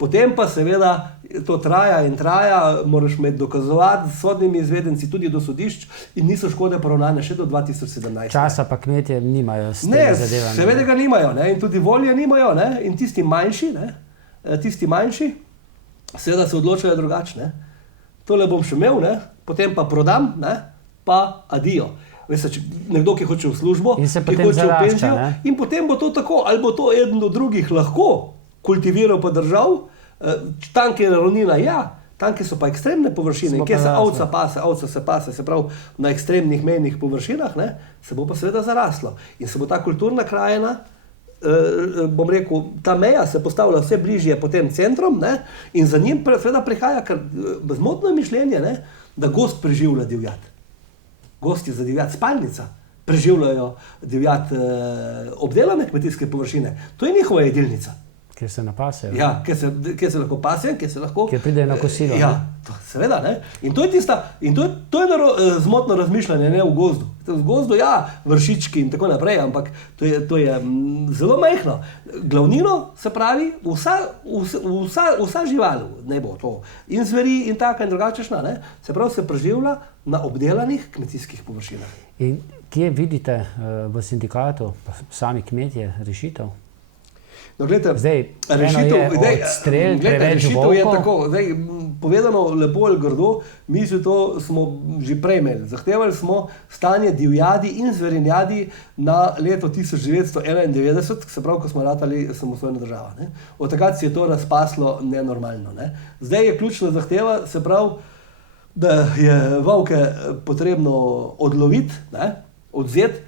potem pa seveda to traja in traja, moraš med dokazovati s sodnimi izvedenci tudi do sodišč in niso škode poravnane še do 2017. Časa pa kmetje nimajo s tega zadeva. Ne, seveda ga nimajo, ne? In tudi volje nimajo, ne? In tisti manjši, seveda se odločajo drugačne. Tole bom še imel, ne? Potem pa prodam, ne? Pa adijo. Veste, če nekdo, ki hoče v službo, ki hoče v penzijo, in potem bo to tako, ali bo to eden od drugih lahko kultiviral pa držav, tam, kjer je ravnina, tam, kjer so pa ekstremne površine, kjer se ovca se pase, se pravi na ekstremnih mejnih površinah, ne? Se bo pa seveda zaraslo. In se bo ta kulturna krajina, bom rekel, ta meja se postavlja vse bližje potem centrom, ne? In za njim seveda prihaja zmotno mišljenje, ne? Da gost preživlja divjad. Gost je za divjad spalnica, preživljajo divjad obdelane kmetijske površine. To je njihova jedilnica. Kjer se napasejo. Ja, kjer se lahko pasejo, kjer pridejo na kosilo. Ja, seveda, ne. In to je zmotno razmišljanje, ne v gozdu. V gozdu, vršički in tako naprej, ampak to je zelo majhno. Glavnino, se pravi, vsa žival, ne bo to, in zveri in taka in drugačešna, ne, se pravi, se preživlja na obdelanih kmetijskih površinah. In kje vidite v sindikatu, sami kmetje, rešitev? No, gledajte, rešitev je tako, zdaj, povedano lepo ali grdo, mi že to smo že prej imeli. Zahtevali smo stanje divjadi in zverinjadi na leto 1991, se pravi, ko smo ratali samostojna država. Ne? Od takrat se je to razpaslo nenormalno. Ne? Zdaj je ključna zahteva, se pravi, da je volke potrebno odloviti, odzeti,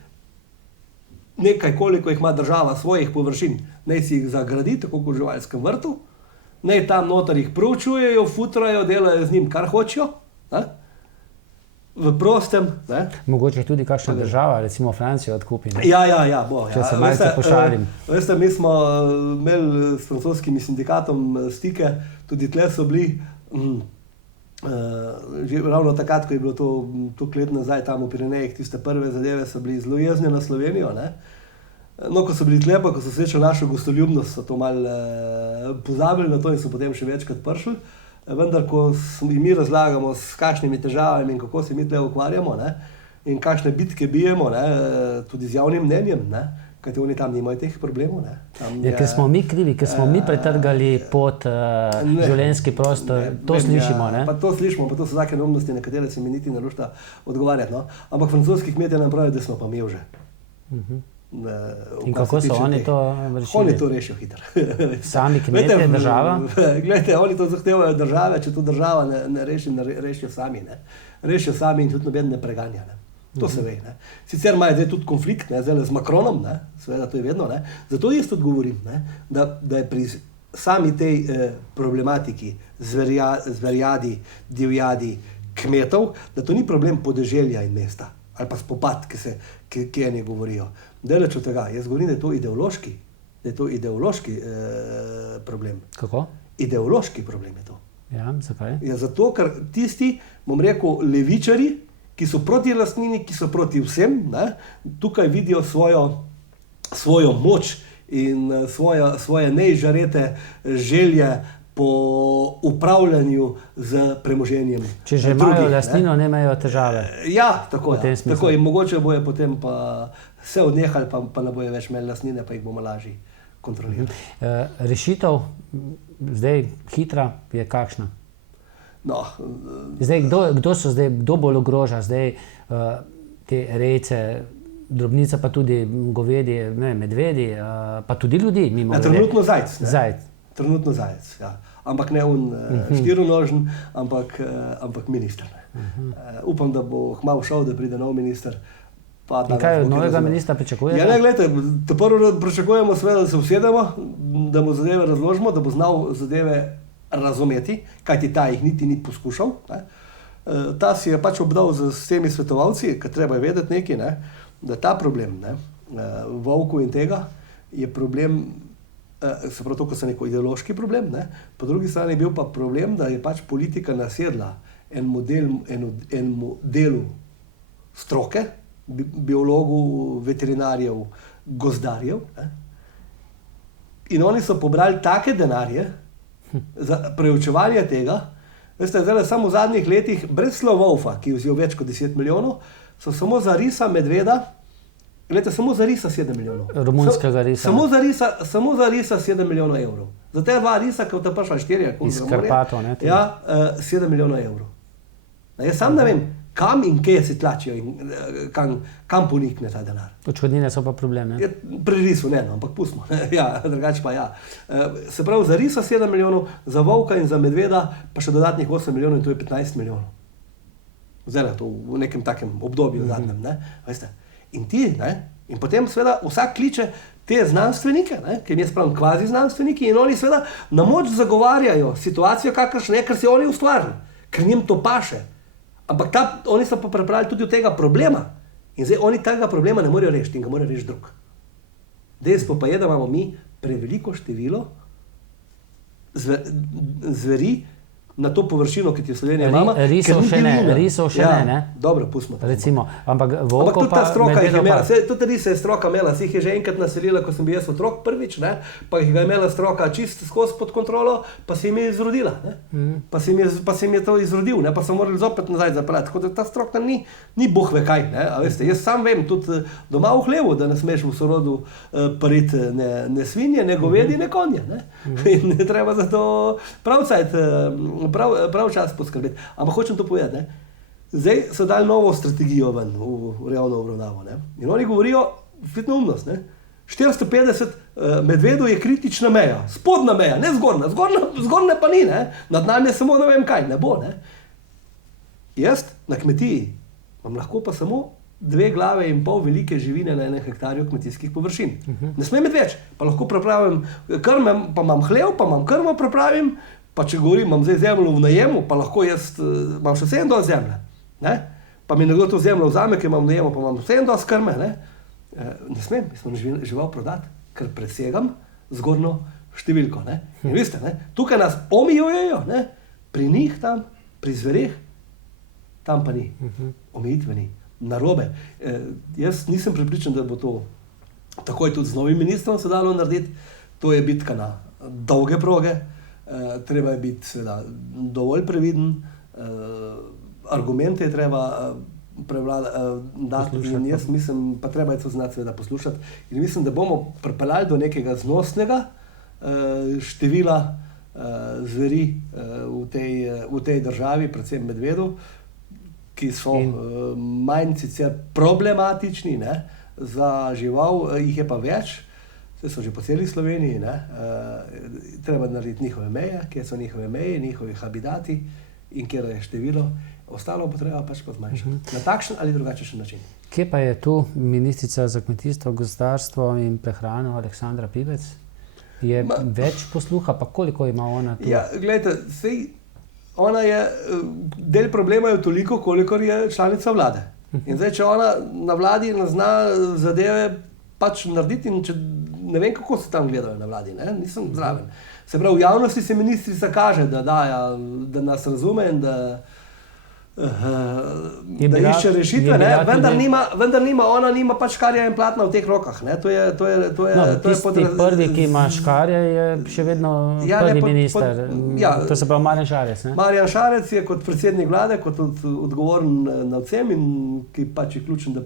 nekaj, koliko jih ima država svojih površin, naj si jih zagradi, tako kot v živalskem vrtu, naj tam noter jih proučujejo, futrajo, delajo z njim, kar hočejo, ne? V prostem. Ne? Mogoče tudi kakšna država, recimo Francijo odkupi. Ja, bo. Če se malce pošalim. Veste, mi smo imeli s francoskim sindikatom stike, tudi tle so bili, že ravno takrat, ko je bilo to let nazaj tam v Pirenejih, tiste prve zadeve so bili zelo jezni na Slovenijo, ne? No, ko so bili tle, ko so srečali našo gostoljubnost, so to malo pozabili na to in so potem še večkrat prišli, vendar, ko mi razlagamo, s kakšnimi težavami in kako se mi tle ukvarjamo, ne? In kakšne bitke bijemo, ne? Tudi z javnim mnenjem, ne? kajti oni tam nimajo teh problemov. Ker smo mi krivi, ker smo mi pretrgali pod življenjski prostor, slišimo. Pa to slišimo, pa to so take neumnosti, na katere se mi niti ne lušta odgovarjati. No? Ampak francoski kmetje nam pravijo, da smo pa mevže. In kako so oni to rešili? Oni to rešijo hitro. Sami kmetje, država? Glejte, oni to zahtevajo države, če to država ne reši, rešijo sami. Ne? Rešijo sami in tudi noben ne preganja. Ne? To se ve. Ne? Sicer imajo zdaj tudi konflikt, ne? Zdaj z Macronom, ne? Seveda to je vedno. Ne? Zato jaz tudi govorim, ne? Da je pri sami tej problematiki zverjadi, divjadi kmetov, da to ni problem podeželja in mesta ali pa spopad, ki eni govorijo. Daleč od tega, jaz govorim, da je to ideološki problem. Kako? Ideološki problem je to. Ja, zakaj? Ja, zato, ker tisti, bom rekel, levičari, ki so proti lastnini, ki so proti vsem, ne, tukaj vidijo svojo moč in svoje neizžarete želje po upravljanju z premoženjem. Če že imajo lastnino, nemajo težave. Ja, tako in mogoče bojo potem pa se odnehali, pa ne bojo več imeli lastnine, pa jih bomo lažje kontrolirali. Rešitev, zdaj hitra, je kakšna? No, zdaj, kdo bolj ogroža? Zdaj te rejce, drobnica, pa tudi govedi, medvedi, pa tudi ljudi. Trenutno zajec. Zajec. Trenutno zajec, ja. Ampak ne štirinožen, ampak minister. Upam, da bo kmalu šel, da pride nov minister. In kaj od novega ministra pričakujete? Ja, ne, gledajte, prvo pričakujemo seveda, da se usedemo, da mu zadeve razložimo, da bo znal zadeve razumeti, kajti ta jih niti ni poskušal. Ne. Ta si je pač obdal z temi svetovalci, ker treba je vedeti nekaj, ne, da ta problem, ne, volku in tega, je problem, se pravi to, ko se neko ideološki problem, ne, po drugi strani je bil pa problem, da je pač politika nasedla enemu delu stroke, biologov, veterinarjev, gozdarjev, ne, in oni so pobrali take denarje za preučevanje tega. Veste, zdaj samo v zadnjih letih, brez Wolfa, ki je vzel več kot 10 milijonov, so samo za risa medveda, gledajte, samo za risa 7 milijonov. Romunskega risa. Samo za risa 7 milijonov evrov. Za te dva risa, ki so prišla 4, iz Karpatov, ne? Ja, 7 milijonov evrov. Jaz sam ne vem, kam in kje se tlačijo in kam ponikne ta denar. Odškodnine so pa problem, ne? Pri risu ne, no, ampak pustimo. Ja, drugače pa ja. Se pravi, za risa 7 milijonov, za volka in za medveda pa še dodatnih 8 milijonov in to je 15 milijonov. Zdaj to v nekem takem obdobju zadnjem, ne? Veste. In ti, ne? In potem seveda vsak kliče te znanstvenike, ne? Ker jaz pravim kvazi znanstveniki in oni seveda na moč zagovarjajo situacijo kakršne, ker si oni ustvarili, ker njim to paše. Ampak oni so pa pripravili tudi od tega problema. In zdaj oni tega problema ne morejo rešiti in ga morajo rešiti drug. Dejstvo pa je, da imamo mi preveliko število zveri na to površino, ki ti v Sloveniji imamo. Risov še ne. Dobro, pustimo. Recimo, ampak volko tudi ta stroka jih je imela, tudi rise je stroka imela, si jih je že enkrat naselila, ko sem bil jaz otrok prvič, ne, pa jih je imela stroka čist skozi pod kontrolo, pa se jim je izrodila, ne. Pa se jim je to izrodil, ne, pa so morali zopet nazaj zapeljati, tako da ta stroka ni boh ve kaj, ne, a veste, jaz sam vem, tudi doma v hlevu, da ne smeš v sorodu pariti ne svinje, ne govedi, ne konje, ne, in ne treba za to prav čas poskrbeti. Ampak hočem to povedati, ne? Zdaj so dali novo strategijo ven v realno obravnavo. Ne? In oni govorijo, fitno umnost, ne? 450 medvedov je kritična meja, spodnja meja, ne zgornja, zgornja pa ni, ne? Nad nami je samo ne vem kaj, ne bo. Ne? Jaz na kmetiji imam lahko pa samo 2,5 glave velike živine na 1 hektarju kmetijskih površin. Ne smem imeti več, pa lahko pripravim krme, pa imam hlev, pa imam krmo pripravim, pa če govorim, imam zdaj zemljo v najemu, pa lahko jaz imam še 7 dosti zemlje. Ne? Pa mi nekdo to zemljo vzame, ki imam v najemu, pa imam 7 dosti krme. Ne smem, jaz sem žival prodati, ker presegam zgornjo številko. Ne? In veste, ne? Tukaj nas omejujejo, ne? Pri njih tam, pri zvereh, tam pa ni. Omejitve ni. Narobe. Jaz nisem prepričan, da bo to takoj tudi z novim ministrom se dalo narediti. To je bitka na dolge proge. Treba je biti seveda dovolj previden, argumente je treba dati in jaz mislim, pa treba je to znati seveda poslušati in mislim, da bomo pripeljali do nekega znosnega števila zveri v tej državi, predvsem medvedov, ki so manj sicer problematični, ne, za žival, jih je pa več, vse so že po celi Sloveniji, ne, treba narediti njihove meje, kje so njihove meje, njihovi habitati in kjer je število, ostalo bo treba pač pa zmanjšati. Na takšen ali drugačen način. Kje pa je tu ministrica za kmetijstvo, gozdarstvo in prehrano Aleksandra Pivec? Je več posluha, pa koliko ima ona tu? Ja, gledajte, sej ona je, del problema je toliko, kolikor je članica vlade. In zdaj, če ona na vladi ne zna zadeve pač narediti in če ne vem, kako se tam gledajo na vladi, ne? Nisem zraven. Se pravi, v javnosti se ministrica kaže, da nas razume in da išče rešitve, ne? Vendar ona nima pač škarja in platna v teh rokah. Ne? To je prvi, ki ima škarje, je še vedno prvi minister. To se pravi Marjan Šarec. Ne? Marjan Šarec je kot predsednik vlade, kot odgovoren nad vsem in ki pač je ključen, da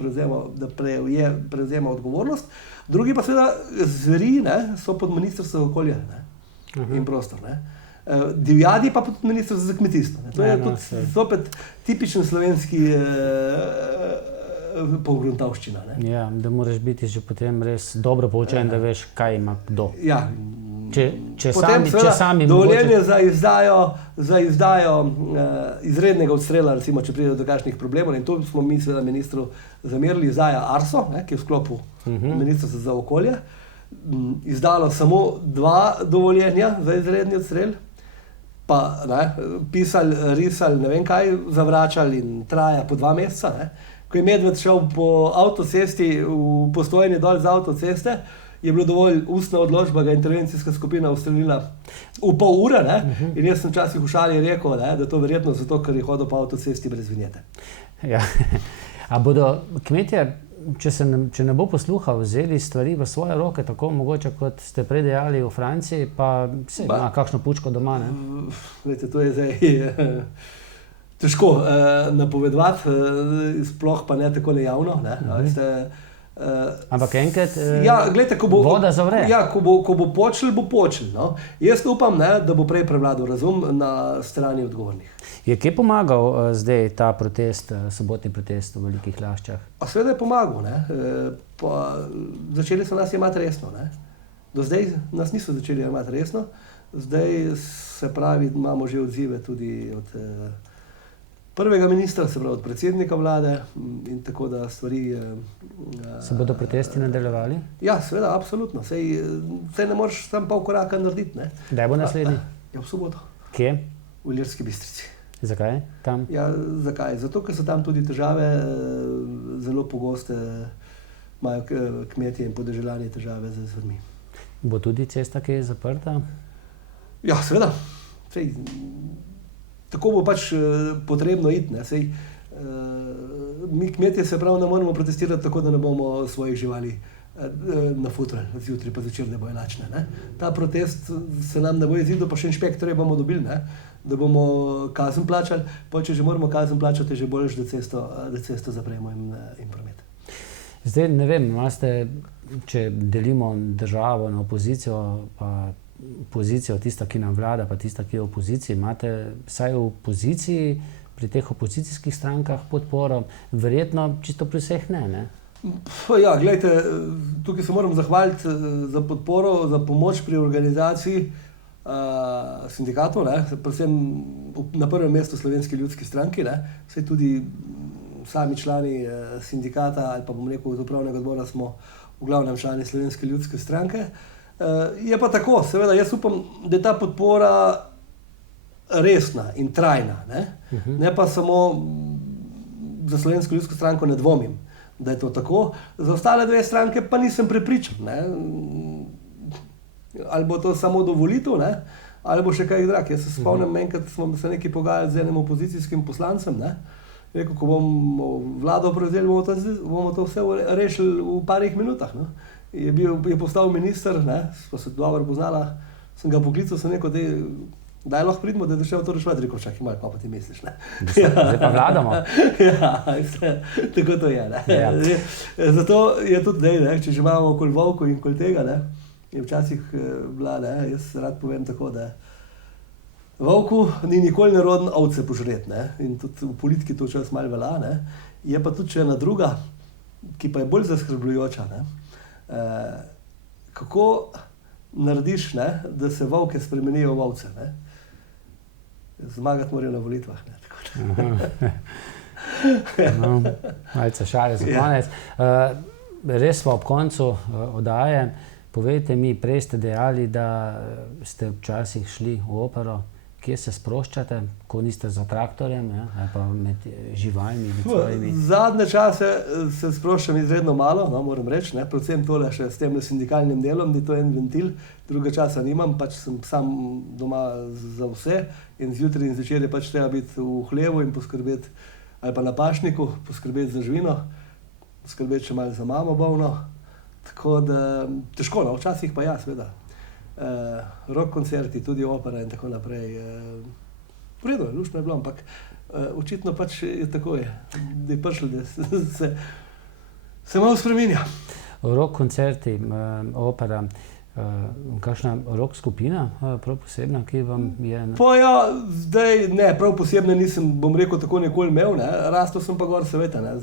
prevzema odgovornost. Drugi pa seveda zveri, ne, so pod ministrstvom okolja, ne, in prostor. Ne. Divjadi pa pod ministrstvom za kmetijstvo. Ne. To je tudi zopet tipičen slovenski pogruntavščina. Ne. Ja, da moraš biti že potem res dobro poučen, da veš, kaj ima kdo. Ja. Če sami dovoljenje za izdajo izrednega odstrela, recimo, če pride do kakšnih problemov, in to smo mi seveda ministru zamerili, izdaja ARSO, ne, ki je v sklopu ministrstva za okolje, izdalo samo 2 dovoljenja za izredni odstrel, pa ne, pisali, risali, ne vem kaj, zavračali in traja po 2 meseca. Ne. Ko je medved šel po avtocesti, v Postojni dol z avtoceste, je bilo dovolj ustna odločba, ga intervencijska skupina ustrelila v pol ure, ne? In jaz sem včasih v šali rekel, ne, da to verjetno zato, ker je hodil po avtocesti brez vinjete. Ja. A bodo kmetje, če ne bo posluha, vzeli stvari v svoje roke, tako mogoče, kot ste prej dejali v Franciji, pa se ima kakšno pučko doma, ne? Vete, to je zdaj težko napovedovati, sploh pa ne tako nejavno, ne? Ampak enkrat gledajte, voda zavre. Ja, ko bo počel, bo počel. No? Jaz upam, ne, da bo prej prevladal razum na strani odgovornih. Je kje pomagal zdaj ta protest, sobotni protest v Velikih Laščah? Seveda je pomagal. Ne? Začeli so nas jemati resno. Ne? Do zdaj nas niso začeli jemati resno. Zdaj se pravi, imamo že odzive tudi od prvega ministra, se pravi od predsednika vlade in tako da stvari... Se bodo protesti nadaljevali? Ja, seveda, absolutno. Sej ne moreš tam pol koraka narediti. Ne? Kdaj bo naslednji? Ja, v soboto. Kje? V Ilirski Bistrici. Zakaj? Tam? Ja, zakaj? Zato, ker so tam tudi težave, zelo pogoste, imajo kmetje in podeželjani težave z zvrmi. Bo tudi cesta, ki je zaprta? Ja, seveda. Tako bo pač potrebno iti. Ne? Mi kmetje se prav ne moremo protestirati tako, da ne bomo svojih živali nafutrali zjutraj pa zvečer, da bojo lačne. Ne? Ta protest se nam ne bo izidel, pa še inšpektorje bomo dobili, ne? Da bomo kazen plačali, pa če že moramo kazen plačati, je že boljš, da cesto zapremo in promet. Zdaj ne vem, če delimo državo na opozicijo, pa pozicijo, tista, ki nam vlada, pa tista, ki je v opoziciji, imate vsaj v opoziciji, pri teh opozicijskih strankah podporo, verjetno čisto pri vseh ne? Ja, gledajte, tukaj se moram zahvaliti za podporo, za pomoč pri organizaciji sindikatov, ne? Predvsem na prvem mestu Slovenski ljudski stranki, ne? Vse tudi sami člani sindikata ali pa bom rekel iz upravnega odbora smo v glavnem člani Slovenske ljudske stranke. Je pa tako, seveda, jaz upam, da je ta podpora resna in trajna, ne pa samo za Slovensko ljudsko stranko ne dvomim, da je to tako. Za ostale 2 stranke pa nisem prepričan. Ne? Ali bo to samo do volitev, ne? Ali bo še kaj drag. Jaz se spomnim, enkrat smo se nekaj pogajali z enim opozicijskim poslancem, ne? Rekel, ko bomo vlado prevzeli, bomo to vse rešili v parih minutah. Ne? Je postal minister, ne? Smo se dobro poznala, sem ga poklical, sem rekel, Daj lahko pridemo, da je začel to reševati, rekel, čakaj malo, pa ti misliš, ne. Zdaj pa vladamo. Ja, tako to je, ne. Ja. Zato je tudi, ne, če že imamo okoli volkov in okoli tega, ne, je včasih bila, ne, jaz rad povem tako, da volku ni nikoli neroden ovce požret, ne, in tudi v politiki to včasih malo velja, ne, je pa tudi še ena druga, ki pa je bolj zaskrbljujoča, ne, kako narediš, ne, da se volke spremenijo v ovce, ne. Zmagati morajo na volitvah, ne, tako da. No, malce šale za konec. Res smo ob koncu oddaje. Povejte mi, prej ste dejali, da ste včasih šli v opero. Kje se sproščate, ko niste za traktorjem, ne? Ali pa med živalmi, med svojimi? Zadnje čase se sproščam izredno malo, no, moram reči, ne? Predvsem tole še s tem sindikalnim delom, da je to en ventil, druga časa nimam, pač sem sam doma za vse in zjutraj in zvečer je pač treba biti v hlevu in poskrbeti, ali pa na pašniku, poskrbeti za živino, poskrbeti še malo za mamo bolno, tako da težko, no, včasih pa ja, seveda. Rock koncerti, tudi opera in tako naprej. V redu je, luštno je bilo, ampak očitno pač je tako je, da je prišlo, da se malo spreminja. Rock koncerti, opera, kakšna rock skupina, prav posebna, ki vam je... Pa ja, zdaj ne, prav posebne nisem, bom rekel, tako nikoli imel, ne, rastel sem pa gor seveda, ne,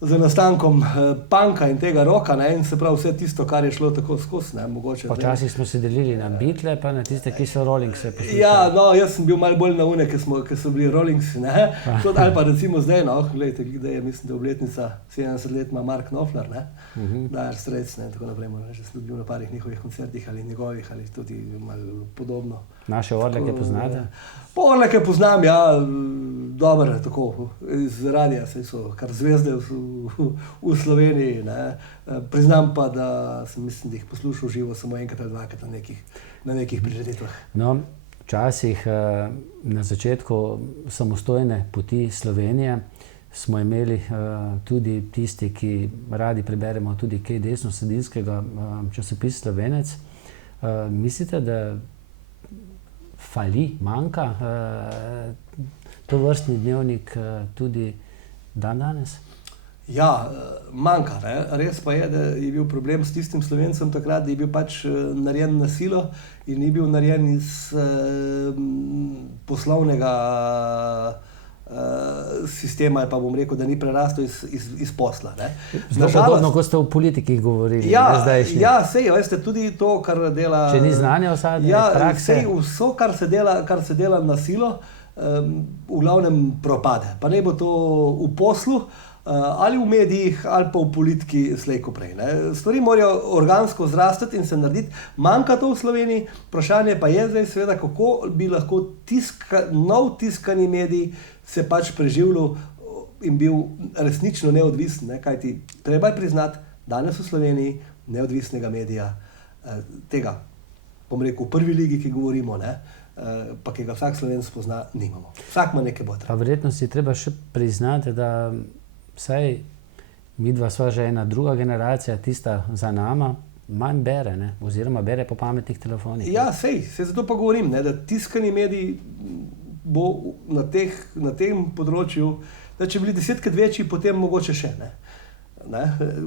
z nastankom punka in tega rocka, ne, in se pravi vse tisto, kar je šlo tako skozi, ne, mogoče. Počasih smo se delili na Beatle, pa na tiste, ki so Rollingse poslušali. Ja, no, jaz sem bil malo bolj na une, ki so bili Rollingsi, ne, ali pa recimo zdaj, no, gledajte, da je, mislim, da obletnica 70 let ima Mark Knopfler, ne, Dire Straits, ne, in tako naprej, že sem bil na parih njihovih koncertih ali njegovih, ali tudi malo podobno. Naše Orleke poznate? Pa Orleke poznam, ja, dobro, tako, iz radija, saj so kar zvezde v Sloveniji, ne. Priznam pa, da sem, mislim, da jih poslušal živo samo enkrat ali dvakrat na nekih prireditvah. No, včasih na začetku samostojne poti Slovenije smo imeli tudi tisti, ki radi preberemo tudi kaj desnosredinskega, časopis Slovenec. Mislite, da fali, manjka tovrstni dnevnik tudi danes? Ja, manjka, ne. Res pa je, da je bil problem s tistim Slovencem takrat, da je bil pač narejen na silo in ni bil narejen iz poslovnega sistema, pa bom rekel, da ni prerastel iz posla, ne. Zelo podobno, ko ste v politiki govorili, ja, ne zdajšnji. Ja, sej, veste, tudi to, kar dela... Če ni znanja vsadne prakse... Ja, sej, vso, kar se dela na silo, v glavnem propade. Pa ne bo to v poslu, ali v medijih, ali pa v politiki slej ko prej, ne. Stvari morajo organsko zrastati in se narediti. Manjka to v Sloveniji, vprašanje pa je zdaj seveda, kako bi lahko nov tiskani medij se pač preživljal in bil resnično neodvisen, ne, kajti treba je priznati, danes v Sloveniji neodvisnega medija, tega, bom rekel, v prvi ligi, ki govorimo, ne, pa ki ga vsak Slovenec pozna, nimamo. Vsak ima neke botre. Pa verjetno si treba še priznati, da vsaj midva sva že ena druga generacija, tista za nama, manj bere, ne, oziroma bere po pametnih telefonih. Ja, sej zato pa govorim, ne, da tiskani medij bo na tem področju, da če bili 10krat večji, potem mogoče še, ne,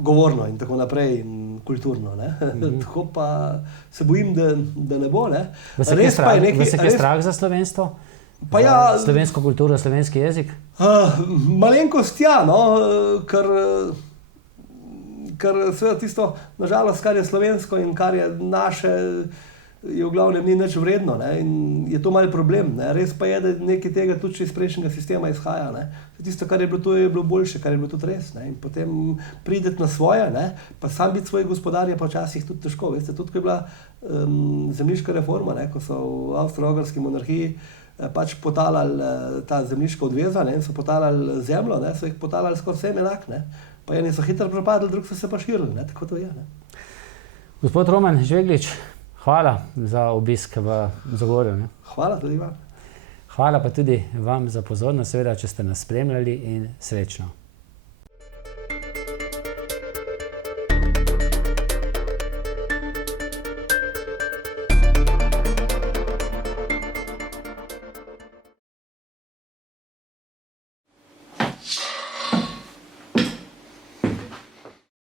govorno in tako naprej in kulturno, ne. Tako pa se bojim, da ne bo, ne. Vas je kaj strah za slovenstvo? Pa ja, slovensko kulturo, slovenski jezik? Malenkost ja, no, ker seveda tisto, nažalost, kar je slovensko in kar je naše, je v glavnem ni nič vredno, ne, in je to malo problem, ne. Res pa je, da nekaj tega tudi še iz prejšnjega sistema izhaja, ne. Tisto, kar je bilo, to je bilo boljše, kar je bilo tudi res, ne, in potem prideti na svoje, ne, pa sam biti svoj gospodar je pa včasih tudi težko, veste, tudi ko je bila zemljiška reforma, ne, ko so v Avstro-Ogrski monarhiji pač potalali ta zemljiška odveza, ne, in so potalali zemljo, ne, so jih potalali skoraj vsem enak, ne, pa eni so hitro propadli, drugi so se pa širili, ne, tako to je, ne. Gospod Roman Žveglič, hvala za obisk v Zagorju, ne. Hvala tudi vam. Hvala pa tudi vam za pozornost, seveda, če ste nas spremljali in srečno.